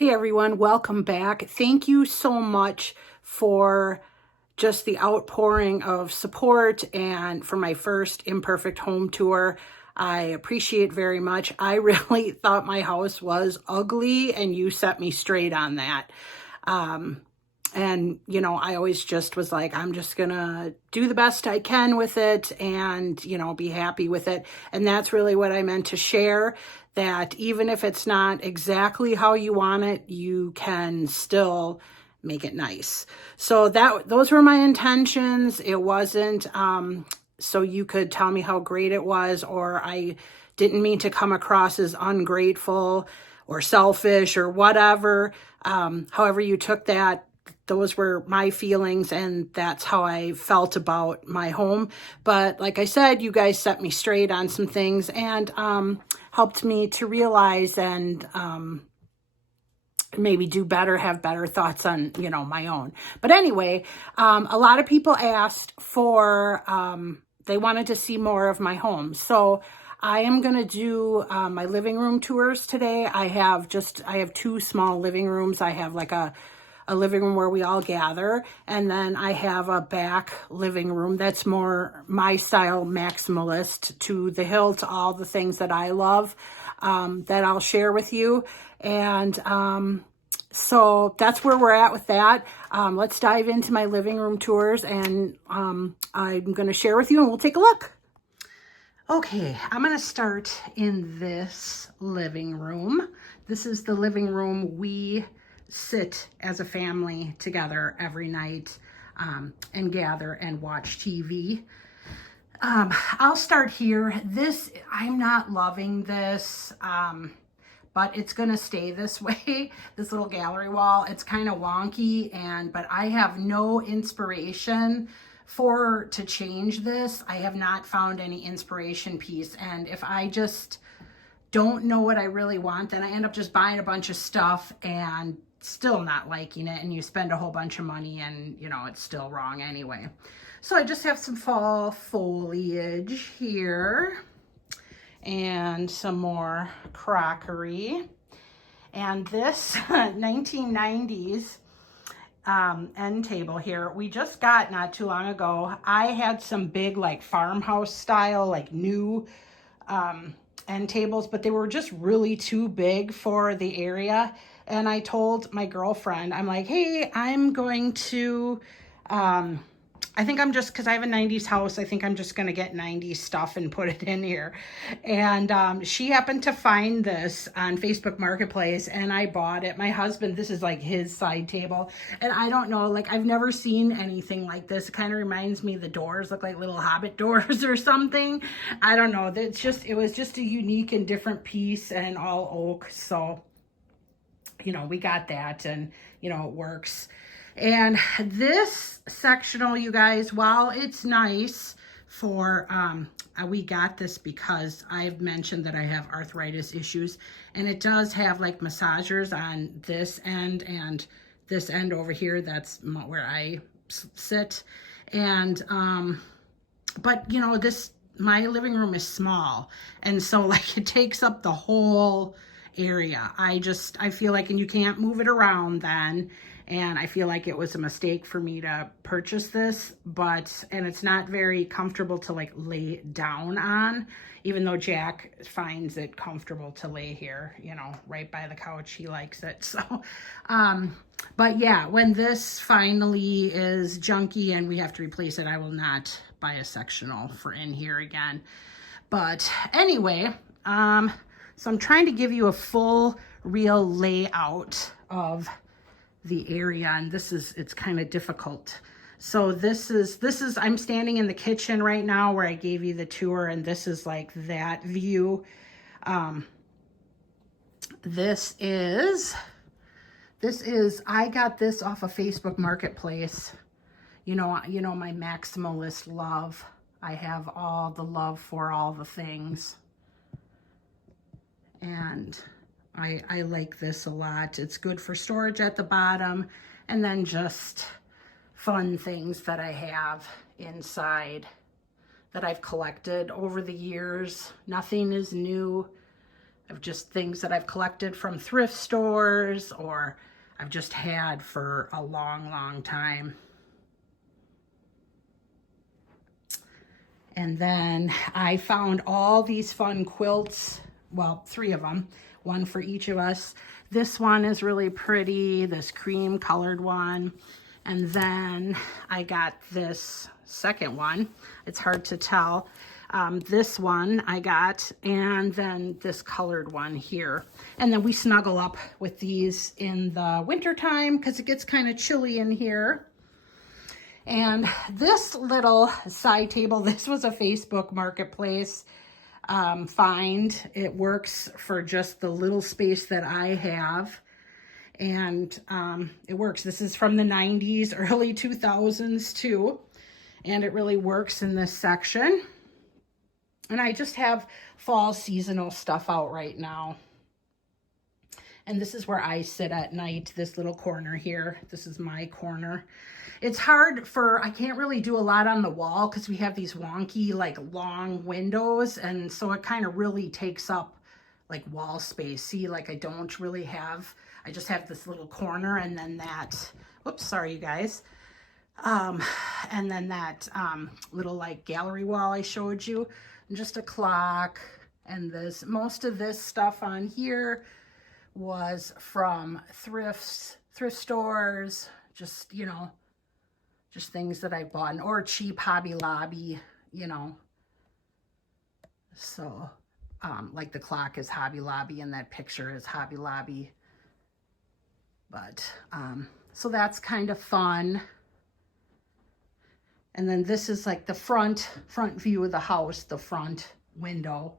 Hey everyone, welcome back. Thank you so much for just the outpouring of support and for my first Imperfect home tour. I appreciate very much. I really thought my house was ugly and you set me straight on that. And, I always just was like, I'm just going to do the best I can with it and, be happy with it. And that's really what I meant to share, that even if it's not exactly how you want it, you can still make it nice. So those were my intentions. It wasn't, so you could tell me how great it was, or I didn't mean to come across as ungrateful or selfish or whatever. However you took that, those were my feelings, and that's how I felt about my home. But like I said, you guys set me straight on some things and helped me to realize and maybe do better, have better thoughts on, my own. But anyway, a lot of people asked for, they wanted to see more of my home. So I am going to do my living room tours today. I have two small living rooms. I have like a living room where we all gather, and then I have a back living room that's more my style, maximalist, to the hilt, all the things that I love, that I'll share with you. And so that's where we're at with that. Let's dive into my living room tours, and I'm going to share with you, and we'll take a look. Okay, I'm going to start in this living room. This is the living room we sit as a family together every night and gather and watch TV. I'll start here. I'm not loving this, but it's gonna stay this way. This little gallery wall, it's kind of wonky, but I have no inspiration to change this. I have not found any inspiration piece, and if I just don't know what I really want, then I end up just buying a bunch of stuff and still not liking it, and you spend a whole bunch of money and it's still wrong anyway. So I just have some fall foliage here and some more crockery, and this 1990s end table here we just got not too long ago. I had some big like farmhouse style like new end tables, but they were just really too big for the area. And I told my girlfriend, I'm like, hey, I'm going to, I think I'm just, because I have a 90s house, I think I'm just going to get 90s stuff and put it in here. And she happened to find this on Facebook Marketplace, and I bought it. My husband, this is like his side table. And I don't know, like I've never seen anything like this. It kind of reminds me, the doors look like little Hobbit doors or something. I don't know. It was just a unique and different piece, and all oak. So, we got that, and, it works. And this sectional, you guys, while it's nice for, we got this because I've mentioned that I have arthritis issues, and it does have like massagers on this end and this end over here. That's where I sit. And, but my living room is small, and so like it takes up the whole area. I feel like, and you can't move it around then, and I feel like it was a mistake for me to purchase this, and it's not very comfortable to like lay down on, even though Jack finds it comfortable to lay here, right by the couch. He likes it. So, but yeah, when this finally is junky and we have to replace it, I will not buy a sectional for in here again. But anyway, so I'm trying to give you a full, real layout of the area, and it's kind of difficult. So this is, I'm standing in the kitchen right now where I gave you the tour, and this is like that view. This is, I got this off of Facebook Marketplace. My maximalist love. I have all the love for all the things. And I like this a lot. It's good for storage at the bottom, and then just fun things that I have inside that I've collected over the years. Nothing is new. of just things that I've collected from thrift stores or I've just had for a long, long time. And then I found all these fun quilts, well, 3 of them, one for each of us. This one is really pretty, this cream colored one. And then I got this second one. It's hard to tell. This one I got, and then this colored one here. And then we snuggle up with these in the winter time because it gets kind of chilly in here. And this little side table, this was a Facebook Marketplace find. It works for just the little space that I have. And it works. This is from the 90s, early 2000s too. And it really works in this section. And I just have fall seasonal stuff out right now. And this is where I sit at night, this little corner here. This is my corner. It's hard I can't really do a lot on the wall because we have these wonky, like long windows. And so it kind of really takes up like wall space. See, like I don't really have, I just have this little corner and then that, whoops, sorry you guys. And then that little like gallery wall I showed you, and just a clock. And this, most of this stuff on here was from thrift stores, just, you know, just things that I bought, or cheap Hobby Lobby, you know. So, like the clock is Hobby Lobby and that picture is Hobby Lobby. But, so that's kind of fun. And then this is like the front view of the house, the front window.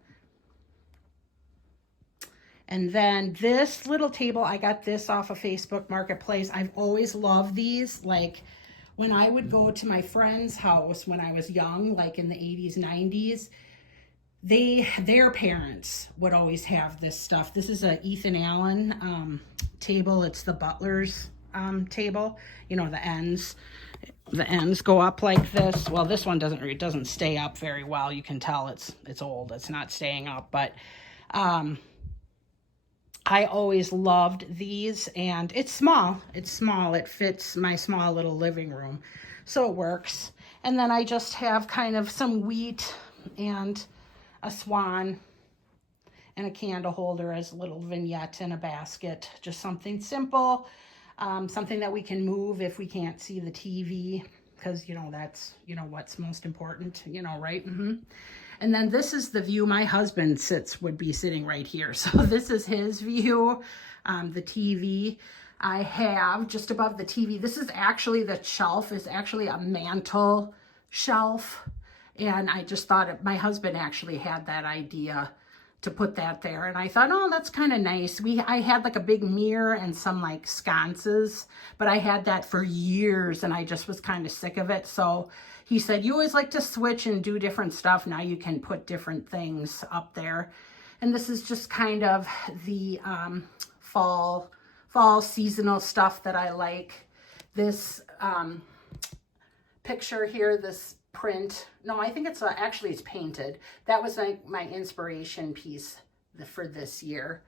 And then this little table, I got this off of Facebook Marketplace. I've always loved these. Like when I would go to my friend's house when I was young, like in the 80s, 90s, their parents would always have this stuff. This is a Ethan Allen table. It's the butler's table. You know, the ends go up like this. Well, this one doesn't stay up very well. You can tell it's old. It's not staying up, but I always loved these, and it's small. It's small. It fits my small little living room, so it works. And then I just have kind of some wheat and a swan and a candle holder as a little vignette in a basket. Just something simple, something that we can move if we can't see the TV, because, you know, that's, you know, what's most important, you know, right? And then this is the view my husband would be sitting right here. So this is his view, the TV. I have just above the TV, this is actually, the shelf is actually a mantle shelf. And I just thought my husband actually had that idea to put that there. And I thought, oh, that's kind of nice. I had like a big mirror and some like sconces, but I had that for years and I just was kind of sick of it. So he said, you always like to switch and do different stuff. Now you can put different things up there. And this is just kind of the fall seasonal stuff that I like. This picture here, this print, no, I think it's actually it's painted. That was like my inspiration piece for this year.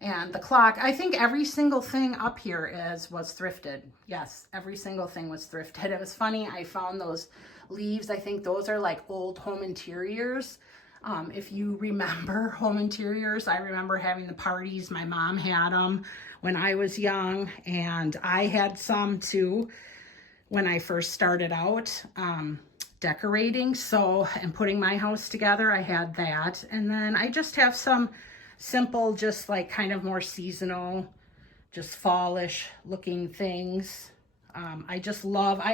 And the clock, I think every single thing up here was thrifted. Yes, every single thing was thrifted. It was funny, I found those leaves. I think those are like old home interiors. If you remember home interiors, I remember having the parties. My mom had them when I was young, and I had some too when I first started out decorating, and putting my house together. I had that. And then I just have some simple, just like kind of more seasonal, just fallish looking things. I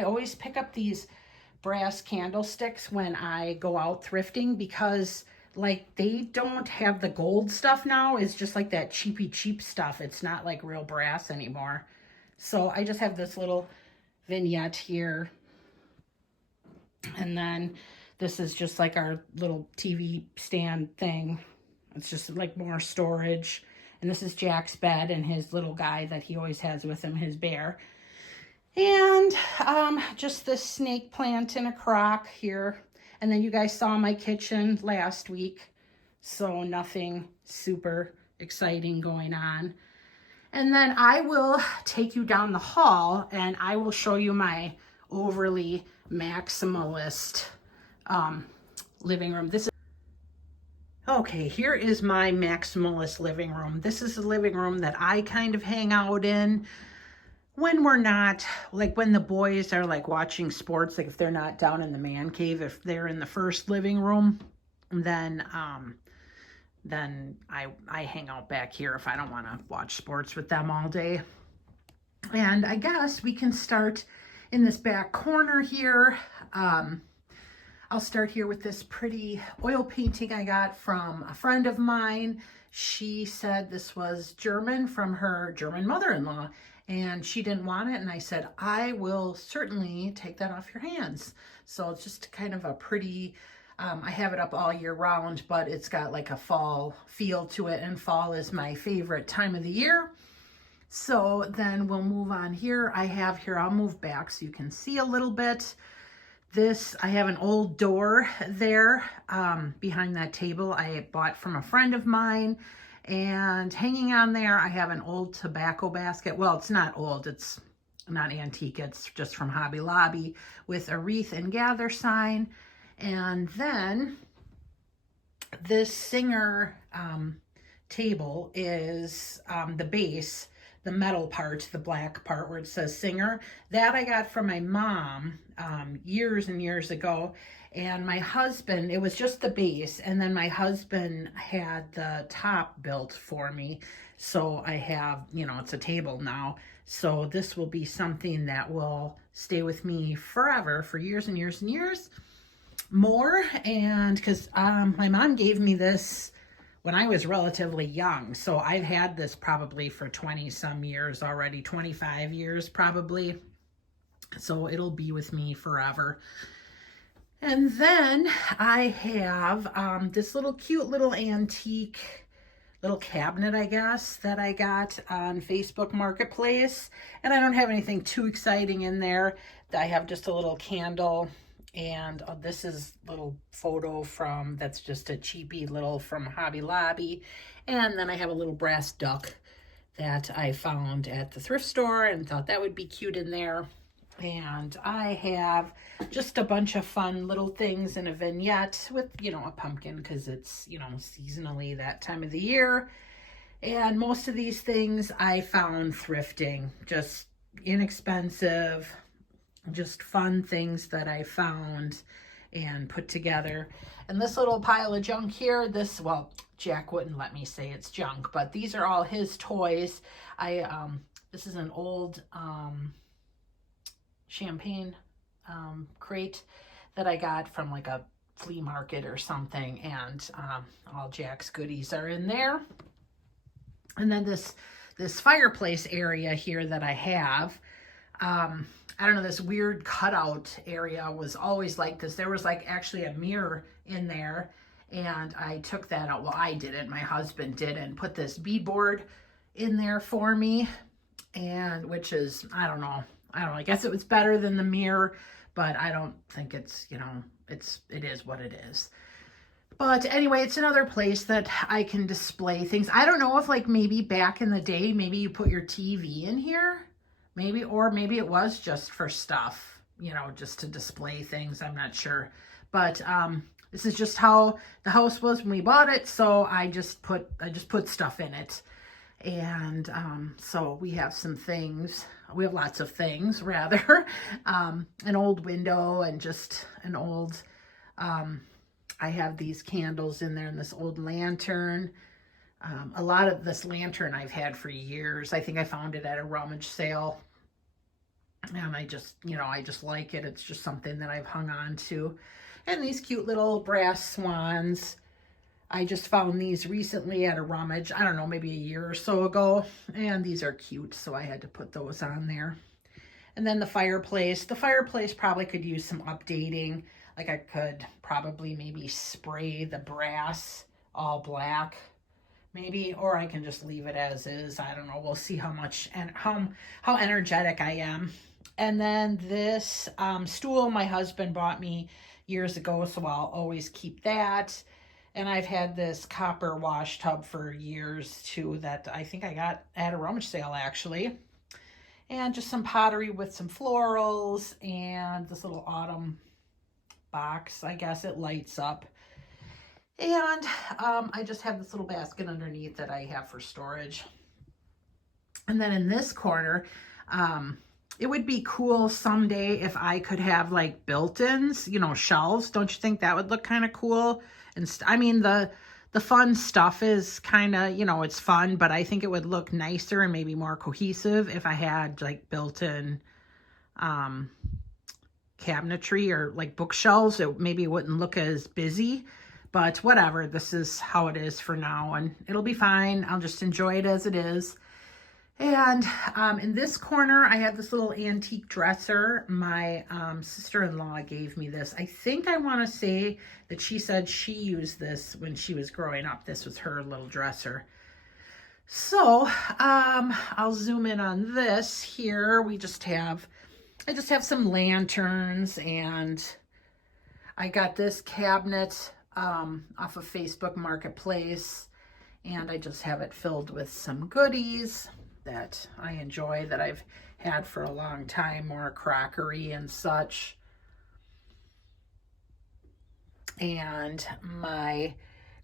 always pick up these brass candlesticks when I go out thrifting, because like they don't have the gold stuff now. It's just like that cheap stuff. It's not like real brass anymore. So I just have this little vignette here. And then this is just like our little TV stand thing. It's just like more storage. And this is Jack's bed and his little guy that he always has with him, his bear. And just this snake plant in a crock here. And then you guys saw my kitchen last week. So nothing super exciting going on. And then I will take you down the hall and I will show you my overly maximalist living room. Okay, here is my maximalist living room. This is the living room that I kind of hang out in when we're not, like when the boys are like watching sports, like if they're not down in the man cave, if they're in the first living room, then I hang out back here if I don't want to watch sports with them all day. And I guess we can start in this back corner here. I'll start here with this pretty oil painting I got from a friend of mine. She said this was German from her German mother-in-law, and she didn't want it. And I said, I will certainly take that off your hands. So it's just kind of a pretty, I have it up all year round, but it's got like a fall feel to it, and fall is my favorite time of the year. So then we'll move on here. I'll move back so you can see a little bit. I have an old door there behind that table I bought from a friend of mine, and hanging on there I have an old tobacco basket. Well, it's not old, it's not antique, it's just from Hobby Lobby, with a wreath and gather sign. And then this Singer table is the base, the metal part, the black part where it says Singer. That I got from my mom years and years ago. And my husband, it was just the base, and then my husband had the top built for me. So I have, it's a table now. So this will be something that will stay with me forever, for years and years and years more. And because my mom gave me this when I was relatively young. So I've had this probably for 20 some years already, 25 years probably. So it'll be with me forever. And then I have this little cute little antique little cabinet, I guess, that I got on Facebook Marketplace. And I don't have anything too exciting in there. I have just a little candle. And this is a little photo that's just a cheapy little from Hobby Lobby. And then I have a little brass duck that I found at the thrift store and thought that would be cute in there. And I have just a bunch of fun little things in a vignette with, a pumpkin, because it's, seasonally that time of the year. And most of these things I found thrifting, just inexpensive, just fun things that I found and put together. And this little pile of junk here, Jack wouldn't let me say it's junk, but these are all his toys. This is an old champagne crate that I got from like a flea market or something, and all Jack's goodies are in there. And then this fireplace area here that I have, I don't know, this weird cutout area was always like this. There was like actually a mirror in there, and I took that out. Well, I didn't, my husband did, and put this beadboard in there for me, and which is, I don't know, I guess it was better than the mirror, but I don't think it's, it is what it is. But anyway, it's another place that I can display things. I don't know if like maybe back in the day, maybe you put your TV in here, maybe, or maybe it was just for stuff, just to display things. I'm not sure. But this is just how the house was when we bought it. So I just put stuff in it. And so we have some things. We have lots of things, rather. An old window and just an old, I have these candles in there and this old lantern. A lot of this lantern I've had for years. I think I found it at a rummage sale. And I just like it. It's just something that I've hung on to. And these cute little brass swans. I just found these recently at a rummage, I don't know, maybe a year or so ago, and these are cute, so I had to put those on there. And then the fireplace probably could use some updating. Like I could probably maybe spray the brass all black, maybe, or I can just leave it as is. I don't know, we'll see how much and how energetic I am. And then this stool my husband bought me years ago, so I'll always keep that. And I've had this copper wash tub for years too that I think I got at a rummage sale actually. And just some pottery with some florals and this little autumn box. I guess it lights up. And I just have this little basket underneath that I have for storage. And then in this corner, it would be cool someday if I could have like built-ins, you know, shelves. Don't you think that would look kind of cool? And I mean, the fun stuff is kind of, you know, it's fun, but I think it would look nicer and maybe more cohesive if I had like built-in cabinetry or like bookshelves. Maybe it wouldn't look as busy, but whatever. This is how it is for now, and it'll be fine. I'll just enjoy it as it is. And in this corner, I have this little antique dresser. My sister-in-law gave me this. I think I want to say that she said she used this when she was growing up. This was her little dresser. So I'll zoom in on this here. I just have some lanterns, and I got this cabinet off of Facebook Marketplace, and I just have it filled with some goodies that I enjoy, that I've had for a long time, more crockery and such. And my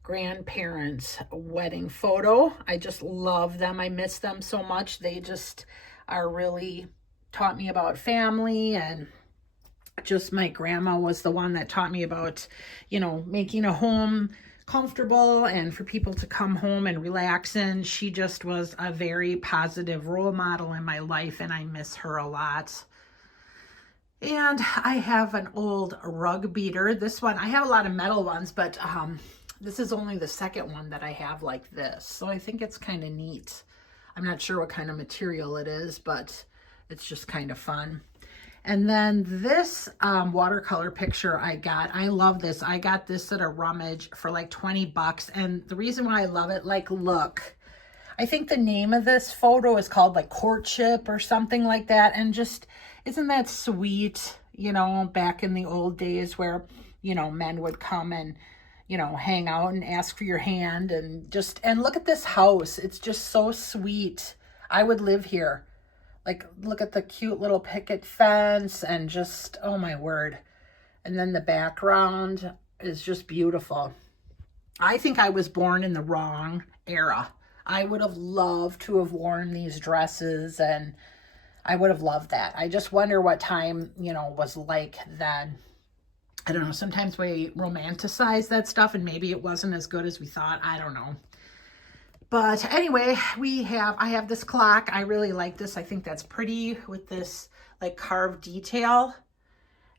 grandparents' wedding photo. I just love them. I miss them so much. They just are really taught me about family, and just my grandma was the one that taught me about, you know, making a home comfortable and for people to come home and relax in. She just was a very positive role model in my life, and I miss her a lot. And I have an old rug beater. This one, I have a lot of metal ones, but this is only the second one that I have like this. So I think it's kind of neat. I'm not sure what kind of material it is, but it's just kind of fun. And then this watercolor picture I love this. I got this at a rummage for like 20 bucks. And the reason why I love it, like, look, I think the name of this photo is called like Courtship or something like that. And just, isn't that sweet? You know, back in the old days where, you know, men would come and, you know, hang out and ask for your hand, and look at this house. It's just so sweet. I would live here. Like, look at the cute little picket fence, and just, oh my word. And then the background is just beautiful. I think I was born in the wrong era. I would have loved to have worn these dresses, and I would have loved that. I just wonder what time, you know, was like then. I don't know. Sometimes we romanticize that stuff, and maybe it wasn't as good as we thought. I don't know. But anyway, I have this clock. I really like this. I think that's pretty with this like carved detail.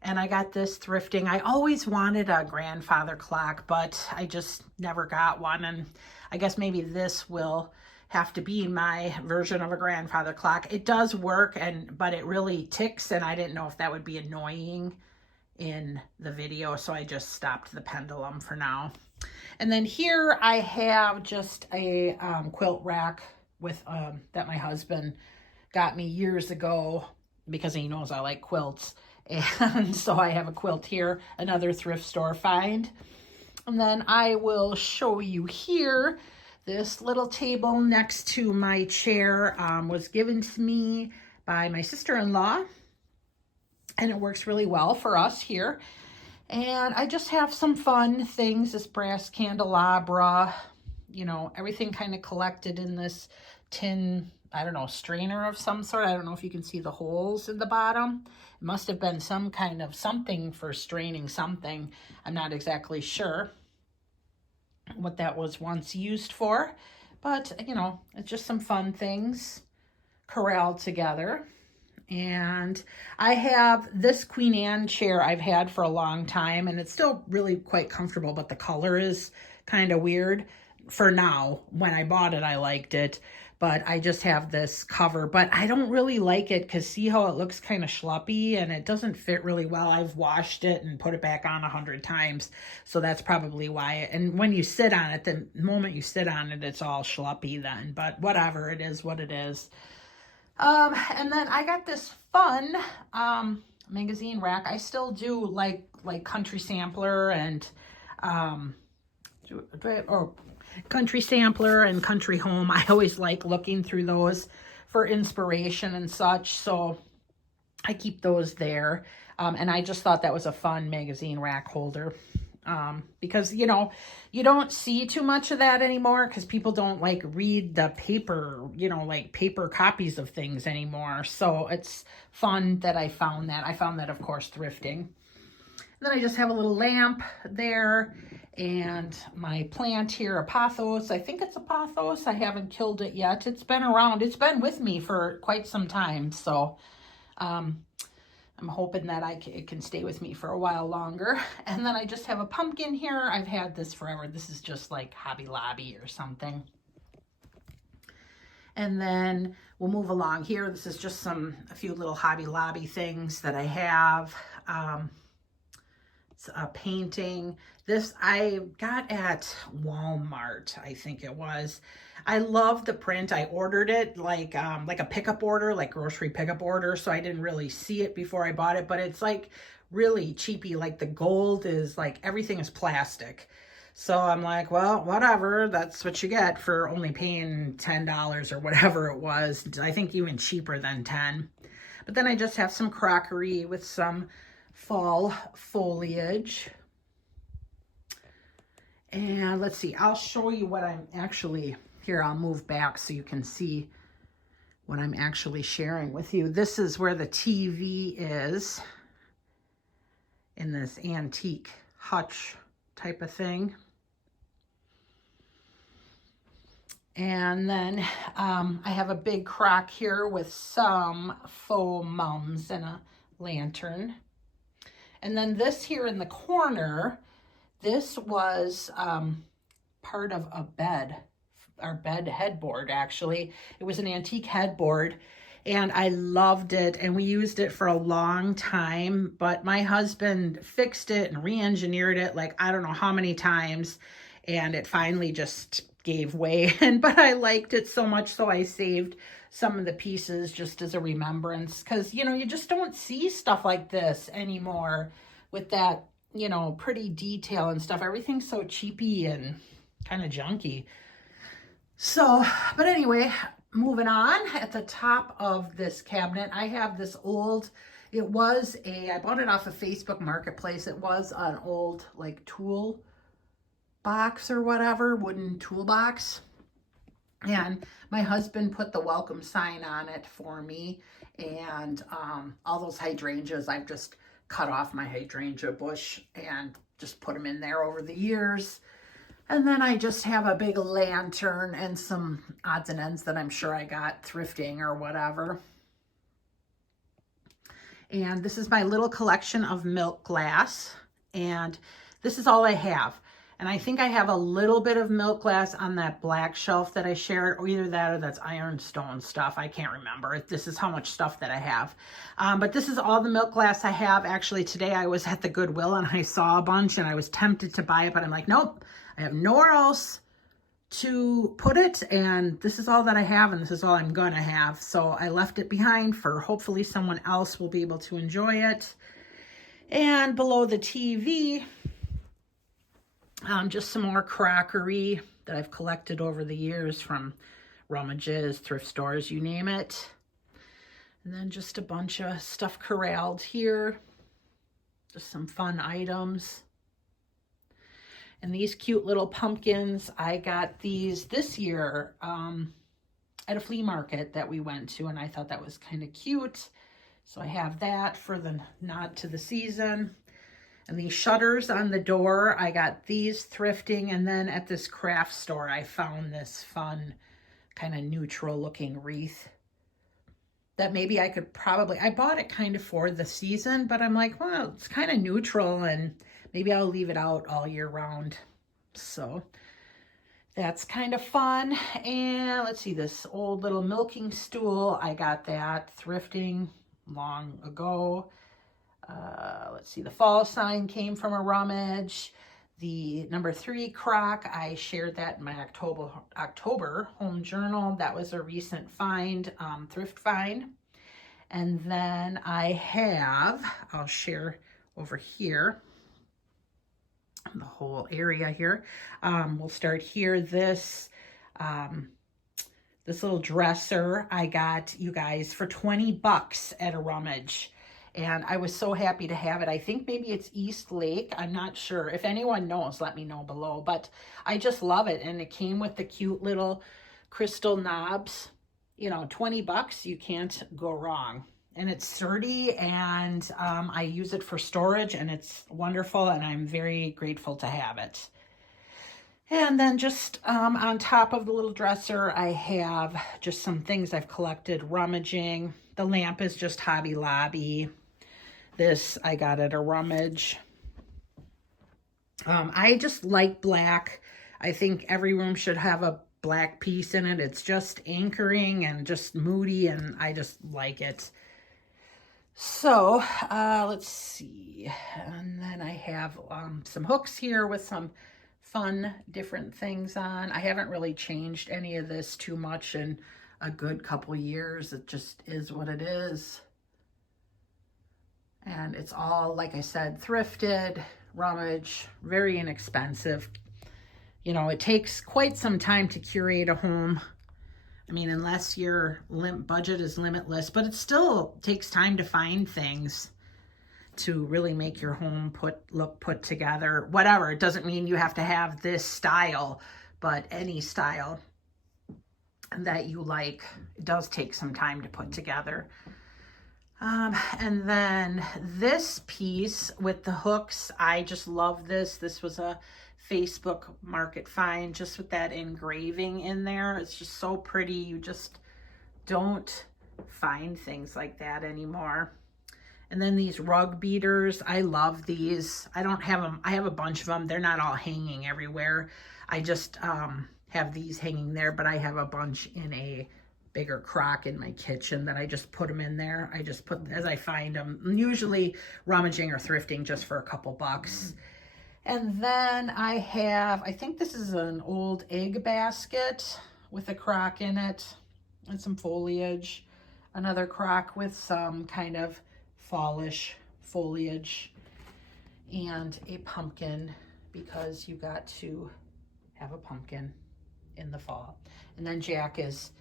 And I got this thrifting. I always wanted a grandfather clock, but I just never got one. And I guess maybe this will have to be my version of a grandfather clock. It does work, but it really ticks, and I didn't know if that would be annoying in the video, so I just stopped the pendulum for now. And then here I have just a quilt rack with that my husband got me years ago because he knows I like quilts. And so I have a quilt here, another thrift store find. And then I will show you here, this little table next to my chair was given to me by my sister-in-law. And it works really well for us here. And I just have some fun things, this brass candelabra, you know, everything kind of collected in this tin, I don't know, strainer of some sort. I don't know if you can see the holes in the bottom. It must have been some kind of something for straining something. I'm not exactly sure what that was once used for. But, you know, it's just some fun things corralled together. And I have this Queen Anne chair I've had for a long time, and it's still really quite comfortable, but the color is kind of weird for now. When I bought it, I liked it, but I just have this cover, but I don't really like it because see how it looks kind of schluppy, and it doesn't fit really well. I've washed it and put it back on 100 times, so that's probably why. And when you sit on it, the moment you sit on it, it's all schluppy then, but whatever, it is what it is. And then I got this fun magazine rack. I still do like Country Sampler and or Country Sampler and Country Home. I always like looking through those for inspiration and such, so I keep those there. And I just thought that was a fun magazine rack holder. Because, you know, you don't see too much of that anymore because people don't like read the paper, you know, like paper copies of things anymore. So it's fun that I found that. I found that, of course, thrifting. Then I just have a little lamp there and my plant here, a pothos. I think it's a pothos. I haven't killed it yet. It's been around. It's been with me for quite some time. So, I'm hoping that it can stay with me for a while longer. And then I just have a pumpkin here. I've had this forever. This is just like Hobby Lobby or something. And then we'll move along here. This is just a few little Hobby Lobby things that I have. It's a painting. This I got at Walmart, I think it was. I love the print. I ordered it like a pickup order, like grocery pickup order, so I didn't really see it before I bought it, but it's like really cheapy. Like the gold is like, everything is plastic. So I'm like, well, whatever, that's what you get for only paying $10 or whatever it was. I think even cheaper than 10. But then I just have some crockery with some fall foliage. And let's see, I'll show you what I'm actually, here I'll move back so you can see what I'm actually sharing with you. This is where the TV is in this antique hutch type of thing. And then I have a big crock here with some faux mums and a lantern. And then this here in the corner, this was part of a bed, our bed headboard actually. It was an antique headboard and I loved it and we used it for a long time, but my husband fixed it and re-engineered it like I don't know how many times and it finally just gave way. But I liked it so much, so I saved some of the pieces just as a remembrance because, you know, you just don't see stuff like this anymore with that, you know, pretty detail and stuff. Everything's so cheapy and kind of junky. So, but anyway, moving on. At the top of this cabinet, I have this old, I bought it off of Facebook Marketplace. It was an old like tool box or whatever, wooden toolbox. And my husband put the welcome sign on it for me. And all those hydrangeas, I've just cut off my hydrangea bush and just put them in there over the years. And then I just have a big lantern and some odds and ends that I'm sure I got thrifting or whatever. And this is my little collection of milk glass. And this is all I have. And I think I have a little bit of milk glass on that black shelf that I shared, or either that or that's ironstone stuff. I can't remember. This is how much stuff that I have. But this is all the milk glass I have. Actually, today I was at the Goodwill and I saw a bunch and I was tempted to buy it, but I'm like, nope, I have nowhere else to put it. And this is all that I have and this is all I'm gonna have. So I left it behind for hopefully someone else will be able to enjoy it. And below the TV, just some more crockery that I've collected over the years from rummages, thrift stores, you name it. And then just a bunch of stuff corralled here. Just some fun items. And these cute little pumpkins, I got these this year at a flea market that we went to, and I thought that was kind of cute. So I have that for the nod to the season. And these shutters on the door, I got these thrifting. And then at this craft store, I found this fun kind of neutral looking wreath that maybe I could I bought it kind of for the season, but I'm like, well, it's kind of neutral and maybe I'll leave it out all year round. So that's kind of fun. And let's see, this old little milking stool, I got that thrifting long ago. Let's see, the fall sign came from a rummage. The number 3 crock, I shared that in my October home journal. That was a recent find, thrift find. And then I have, I'll share over here, the whole area here. We'll start here. This little dresser I got, you guys, for 20 bucks at a rummage. And I was so happy to have it. I think maybe it's East Lake. I'm not sure. If anyone knows, let me know below. But I just love it. And it came with the cute little crystal knobs. You know, 20 bucks, you can't go wrong. And it's sturdy, and I use it for storage, and it's wonderful, and I'm very grateful to have it. And then just on top of the little dresser, I have just some things I've collected rummaging. The lamp is just Hobby Lobby. This I got at a rummage. I just like black. I think every room should have a black piece in it. It's just anchoring and just moody, and I just like it. So let's see. And then I have some hooks here with some fun different things on. I haven't really changed any of this too much in a good couple years. It just is what it is. And it's all, like I said, thrifted, rummage, very inexpensive. You know, it takes quite some time to curate a home. I mean, unless your budget is limitless, but it still takes time to find things to really make your home look put together. Whatever, it doesn't mean you have to have this style, but any style that you like, it does take some time to put together. And then this piece with the hooks, I just love this. This was a Facebook market find, just with that engraving in there. It's just so pretty. You just don't find things like that anymore. And then these rug beaters, I love these. I don't have them. I have a bunch of them. They're not all hanging everywhere. I just have these hanging there, but I have a bunch in a bigger crock in my kitchen that I just put them in there. I just put as I find them. I'm usually rummaging or thrifting just for a couple bucks. And then I have, I think this is an old egg basket with a crock in it and some foliage. Another crock with some kind of fallish foliage, and a pumpkin, because you got to have a pumpkin in the fall. And then Jack is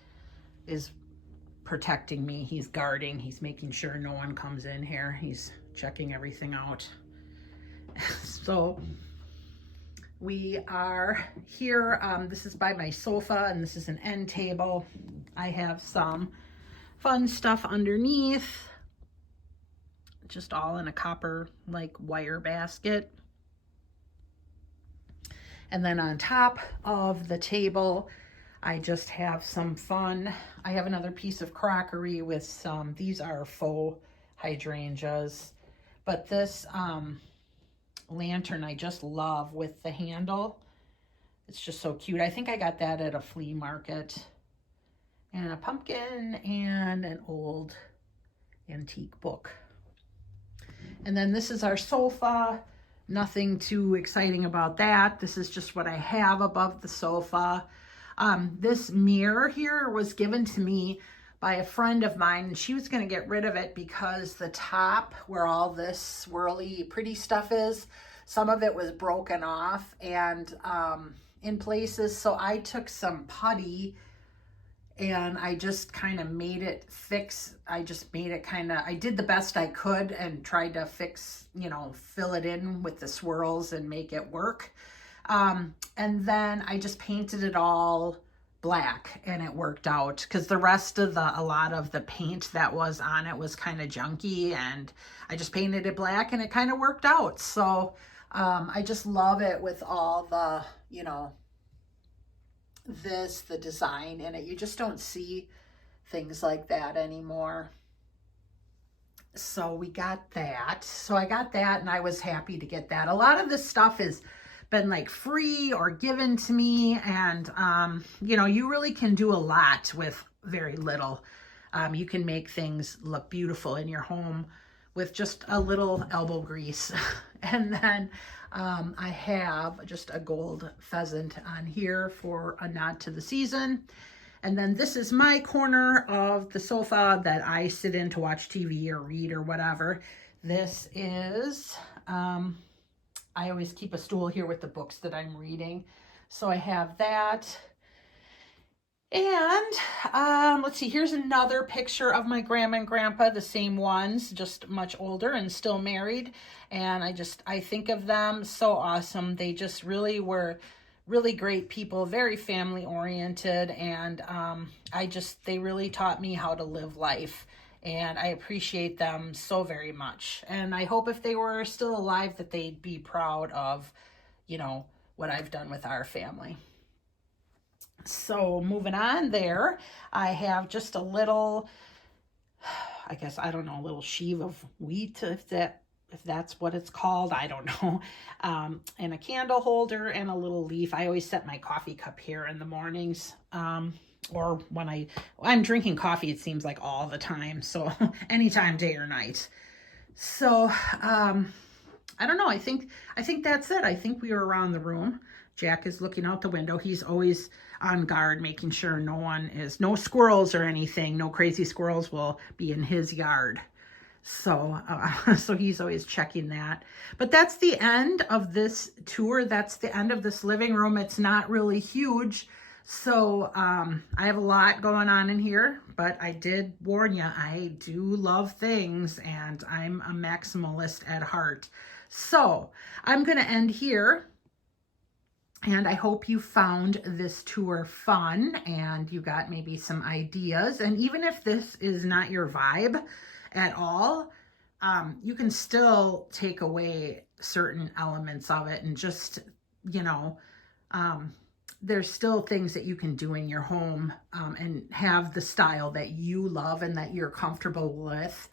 protecting me. He's guarding. He's making sure no one comes in here. He's checking everything out. So we are here. This is by my sofa, and this is an end table. I have some fun stuff underneath, just all in a copper like wire basket. And then on top of the table, I just have some fun. I have another piece of crockery with some, these are faux hydrangeas, but this lantern I just love with the handle. It's just so cute. I think I got that at a flea market. And a pumpkin and an old antique book. And then this is our sofa. Nothing too exciting about that. This is just what I have above the sofa. This mirror here was given to me by a friend of mine, and she was going to get rid of it because the top where all this swirly pretty stuff is, some of it was broken off and in places. So I took some putty and I just kind of made it fix. I just made it kind of, I did the best I could and tried to fix, you know, fill it in with the swirls and make it work. And then I just painted it all black, and it worked out because the rest of a lot of the paint that was on it was kind of junky, and I just painted it black and it kind of worked out. So I just love it with all the, you know, the design in it. You just don't see things like that anymore. So we got that. So I got that, and I was happy to get that. A lot of this stuff has been like free or given to me, and you know, you really can do a lot with very little. You can make things look beautiful in your home with just a little elbow grease. And then I have just a gold pheasant on here for a nod to the season. And then this is my corner of the sofa that I sit in to watch TV or read or whatever. This is I always keep a stool here with the books that I'm reading. So I have that. And let's see, here's another picture of my grandma and grandpa, the same ones, just much older and still married. And I think of them so awesome. They just really were really great people, very family oriented. And they really taught me how to live life. And I appreciate them so very much. And I hope if they were still alive that they'd be proud of, what I've done with our family. So moving on there, I have just a little, I guess, I don't know, a little sheaf of wheat, if that's what it's called, I don't know, and a candle holder and a little leaf. I always set my coffee cup here in the mornings, or when I'm drinking coffee, it seems like all the time, so anytime, day or night. So, I don't know, I think that's it. I think we are around the room. Jack is looking out the window. He's always on guard, making sure no squirrels or anything, no crazy squirrels will be in his yard. So, so he's always checking that. But that's the end of this tour. That's the end of this living room. It's not really huge. So, I have a lot going on in here, but I did warn you, I do love things and I'm a maximalist at heart. So I'm going to end here. And I hope you found this tour fun and you got maybe some ideas. And even if this is not your vibe at all, you can still take away certain elements of it and just, there's still things that you can do in your home and have the style that you love and that you're comfortable with.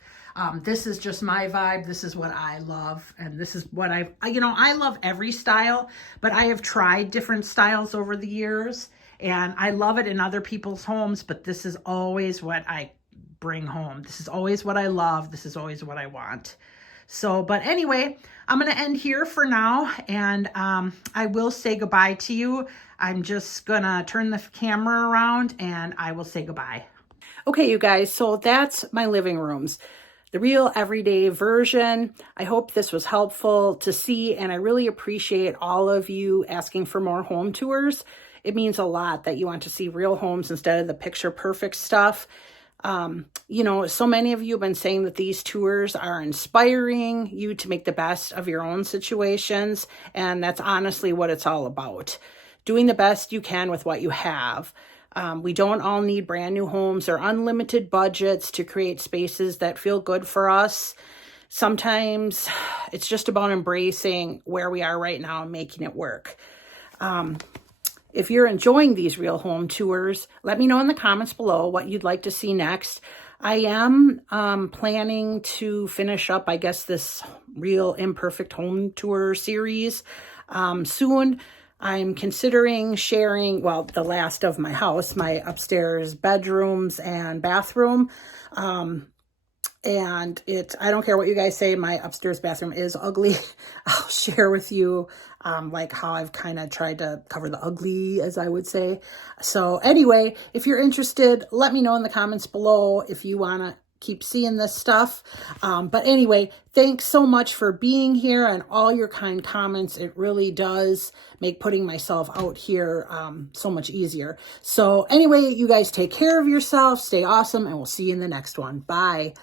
This is just my vibe. This is what I love. And this is what I love every style, but I have tried different styles over the years and I love it in other people's homes, but this is always what I bring home. This is always what I love. This is always what I want. So, but anyway, I'm going to end here for now and I will say goodbye to you. I'm just going to turn the camera around and I will say goodbye. Okay, you guys, so that's my living rooms. The real everyday version. I hope this was helpful to see, and I really appreciate all of you asking for more home tours. It means a lot that you want to see real homes instead of the picture perfect stuff. So many of you have been saying that these tours are inspiring you to make the best of your own situations, and that's honestly what it's all about. Doing the best you can with what you have. We don't all need brand new homes or unlimited budgets to create spaces that feel good for us. Sometimes it's just about embracing where we are right now and making it work. If you're enjoying these real home tours, let me know in the comments below what you'd like to see next. I am planning to finish up, I guess, this real imperfect home tour series soon. I'm considering sharing, the last of my house, my upstairs bedrooms and bathroom. And I don't care what you guys say, my upstairs bathroom is ugly. I'll share with you, how I've kind of tried to cover the ugly, as I would say. So anyway, if you're interested, let me know in the comments below if you want to keep seeing this stuff. But anyway, thanks so much for being here and all your kind comments. It really does make putting myself out here so much easier. So anyway, you guys take care of yourself, stay awesome, and we'll see you in the next one. Bye.